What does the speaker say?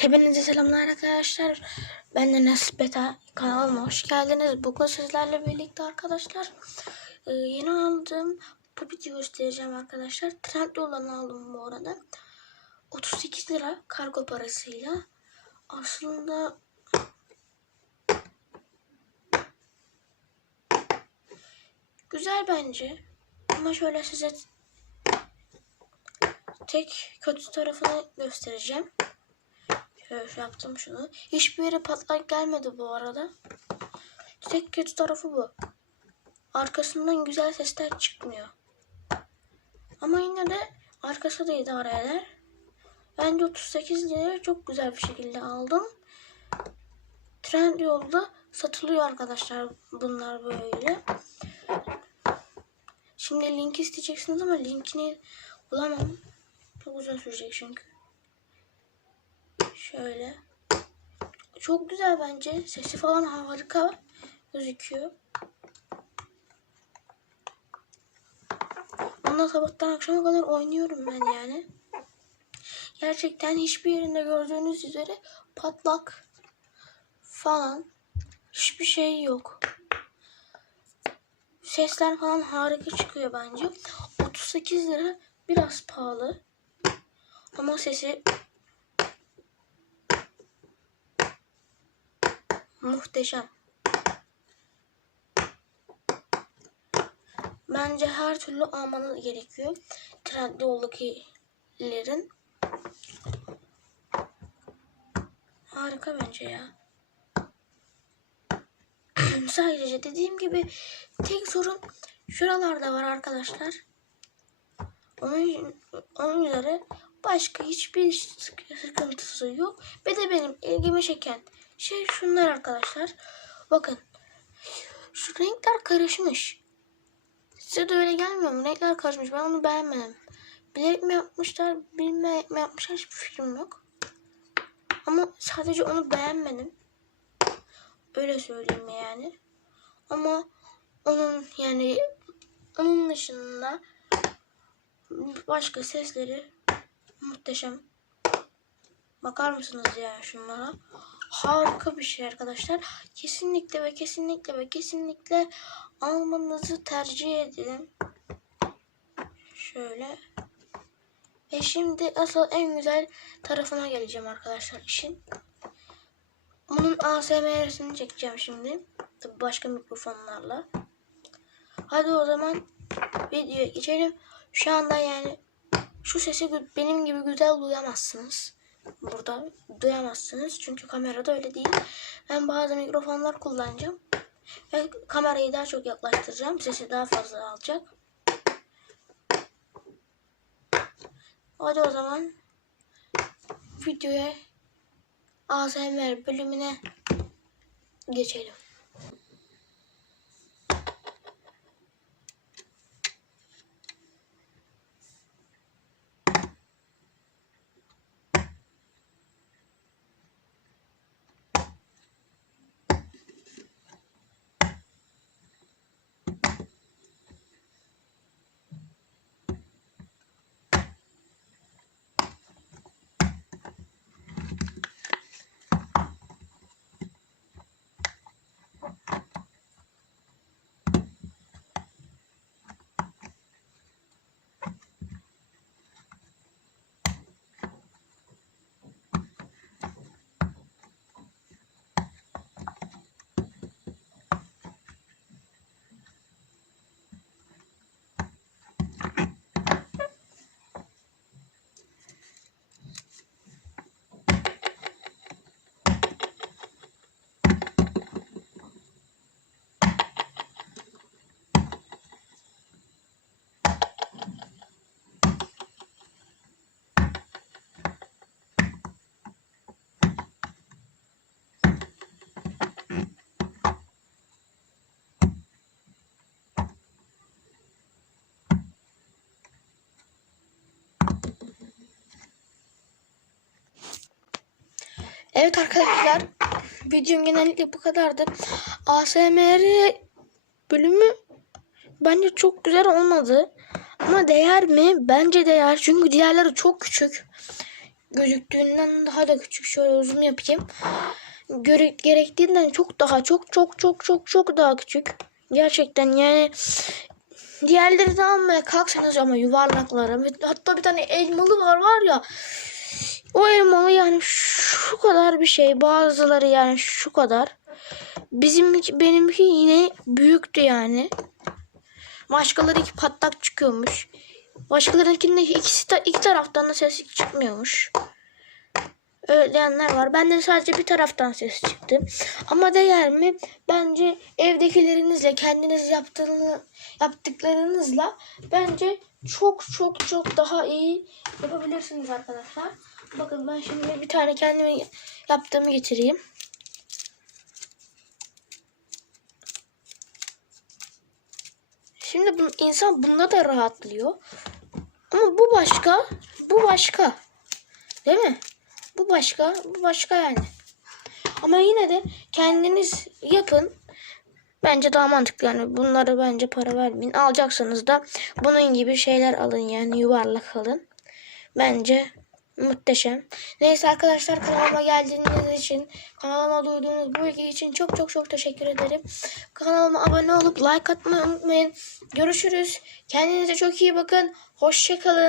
Hepinize selamlar arkadaşlar. Ben de Beta kanalıma hoş geldiniz. Bugün sizlerle birlikte arkadaşlar e, yeni aldığım Puppet'i göstereceğim arkadaşlar. Trendli olanı aldım bu arada. 38 lira kargo parasıyla. Aslında güzel bence. Ama şöyle size tek kötü tarafını göstereceğim. Şöyle yaptım şunu. Hiçbir yere patlak gelmedi bu arada. Tek kötü tarafı bu. Arkasından güzel sesler çıkmıyor. Ama yine de arkası da idare eder. Bence 38 liraya çok güzel bir şekilde aldım. Trendyol'da satılıyor arkadaşlar bunlar böyle. Şimdi link isteyeceksiniz ama linkini bulamam. Çok uzun sürecek çünkü. Şöyle. Çok güzel bence. Sesi falan harika gözüküyor. Onunla sabahtan akşama kadar oynuyorum ben yani. Gerçekten hiçbir yerinde gördüğünüz üzere patlak falan hiçbir şey yok. Sesler falan harika çıkıyor bence. 38 lira biraz pahalı. Ama sesi muhteşem. Bence her türlü almanız gerekiyor. Trendyol'dakilerin. Harika bence ya. Sadece dediğim gibi tek sorun şuralarda var arkadaşlar. Onun, onun üzere başka hiçbir sıkıntısı yok. Ve de benim ilgimi çeken şey şunlar arkadaşlar. Bakın. Şu renkler karışmış. Size de öyle gelmiyor mu? Renkler karışmış. Ben onu beğenmedim. Bilerek mi yapmışlar, bilmeyerek mi yapmışlar hiçbir fikrim yok. Ama sadece onu beğenmedim. Öyle söyleyeyim yani. Ama onun yani onun dışında başka sesleri muhteşem. Bakar mısınız ya şunlara? Harika bir şey arkadaşlar. Kesinlikle ve kesinlikle ve kesinlikle almanızı tercih ederim. Şöyle. Ve şimdi asıl en güzel tarafına geleceğim arkadaşlar işin. Bunun ASMR'sini çekeceğim şimdi. Tabi başka mikrofonlarla. Hadi o zaman videoya geçelim. Şu anda yani şu sesi benim gibi güzel duyamazsınız. Burada duyamazsınız. Çünkü kamerada öyle değil. Ben bazı mikrofonlar kullanacağım. Ve kamerayı daha çok yaklaştıracağım. Sesi daha fazla alacak. Hadi o zaman videoya ASMR bölümüne geçelim. Evet arkadaşlar videom genellikle bu kadardı. ASMR bölümü bence çok güzel olmadı. Ama değer mi? Bence değer. Çünkü diğerleri çok küçük. gözüktüğünden daha da küçük. Şöyle zoom yapayım. Göre gerektiğinden çok daha çok çok çok çok çok daha küçük. Gerçekten yani diğerlerini almaya kalksanız ama yuvarlaklara hatta bir tane elmalı var var ya o elmalı yani şu kadar bir şey bazıları yani şu kadar bizimki benimki yine büyüktü yani başkaları iki patlak çıkıyormuş başkalarınkinde ikisi ta, iki taraftan da ses çıkmıyormuş öyle diyenler var. Ben de sadece bir taraftan ses çıktı. Ama değer mi? Bence evdekilerinizle kendiniz yaptığını, yaptıklarınızla bence çok çok çok daha iyi yapabilirsiniz arkadaşlar. Bakın ben şimdi bir tane kendime yaptığımı getireyim. Şimdi bu, insan bunda da rahatlıyor. Ama bu başka, bu başka. Değil mi? Bu başka, bu başka yani. Ama yine de kendiniz yapın. Bence daha mantıklı yani. Bunlara bence para vermeyin. Alacaksanız da bunun gibi şeyler alın yani yuvarlak alın. Bence muhteşem. Neyse arkadaşlar kanalıma geldiğiniz için, kanalıma duyduğunuz bu ilgi için çok çok çok teşekkür ederim. Kanalıma abone olup like atmayı unutmayın. Görüşürüz. Kendinize çok iyi bakın. Hoşçakalın.